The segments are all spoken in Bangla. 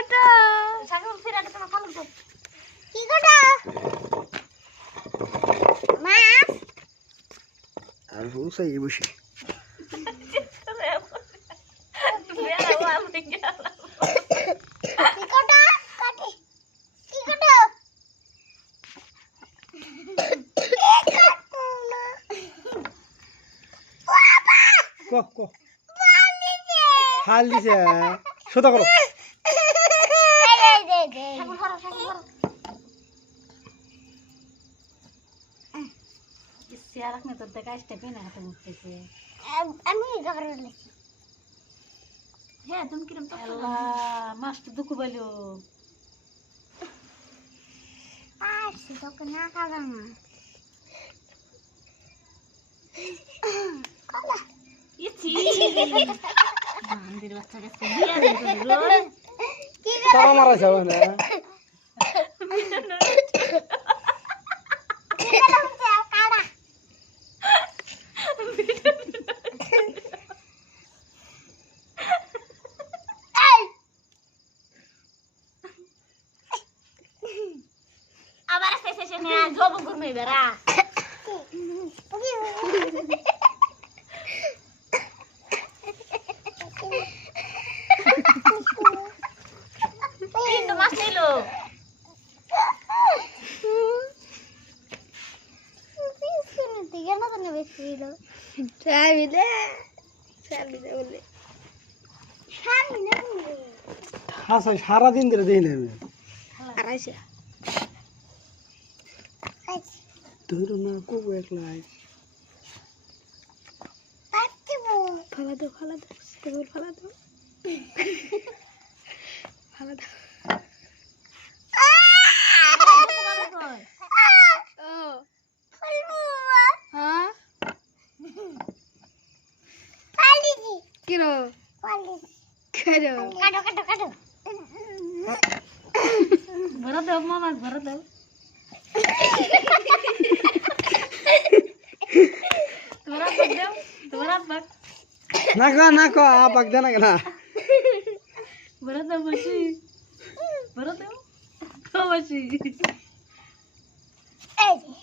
কটা সাগর ফিরা কে তোমার খালু তো কি কটা মাছ আর হুসাই বসে কো কো হাল দিছে সোদা করো সিয়ারাক নে তো দেখাইতে পেনা হাতে মুখতেছে আমি গাবরে লেছি হ্যাঁ তুমি কিরম তো আল্লাহ মাছটা দুকু বলো আর সেটা না খাবা না কলা ইছি বান্দির বাচ্চা কাছে বিয়া দিল কি তারা মারা যাবে না কাড়া আবার শেষে নে জব ঘুরমে বেরা কিন্তু মাছ নিলো আচ্ছা সারাদিন ধরে দেখি না আমি ধরো না খুব একলাই ফালা দাও কেবল ফালা দাও ফালা দাও হ্যাঁ কিরো কেরো কাটো ভরা দাও মামা ভরা দাও তোমার আব্বা না কো আপাক দে না কেন ভরা দাও বসি ভরা দাও তো বসি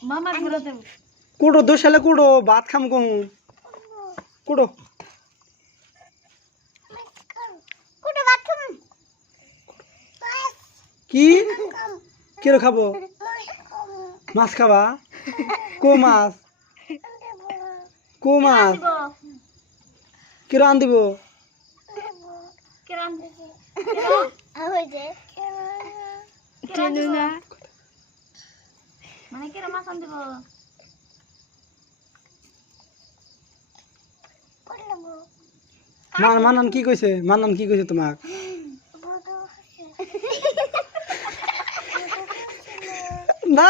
মামা ভরা দাও কুড়ো দোষালে কুড়ো ভাত খাম কহু কুড়ো কি কিরো খাবো মাছ খাবা কো মাছ কিরো আন দিব কিরাম মানে কিরম মাছ আন দিব মানান কি কইছে তোমাক না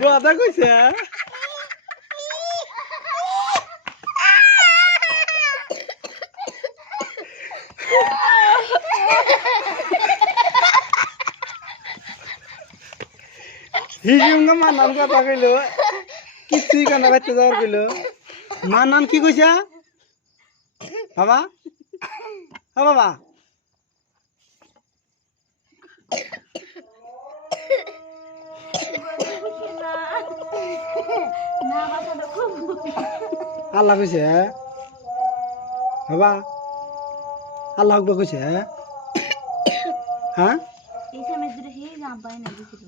দাদা কইছে হিজুঙ্গা মানান কথা কইলো কিছুই কানা বাইতে যাওয়ার কইলো মানান কি কইছা বাবা বাবা আল্লাহ কইছে বাবা আল্লাহ আকবার কইছে হ্যাঁ এই সময় ধরে হে যা বাইনা দিছিল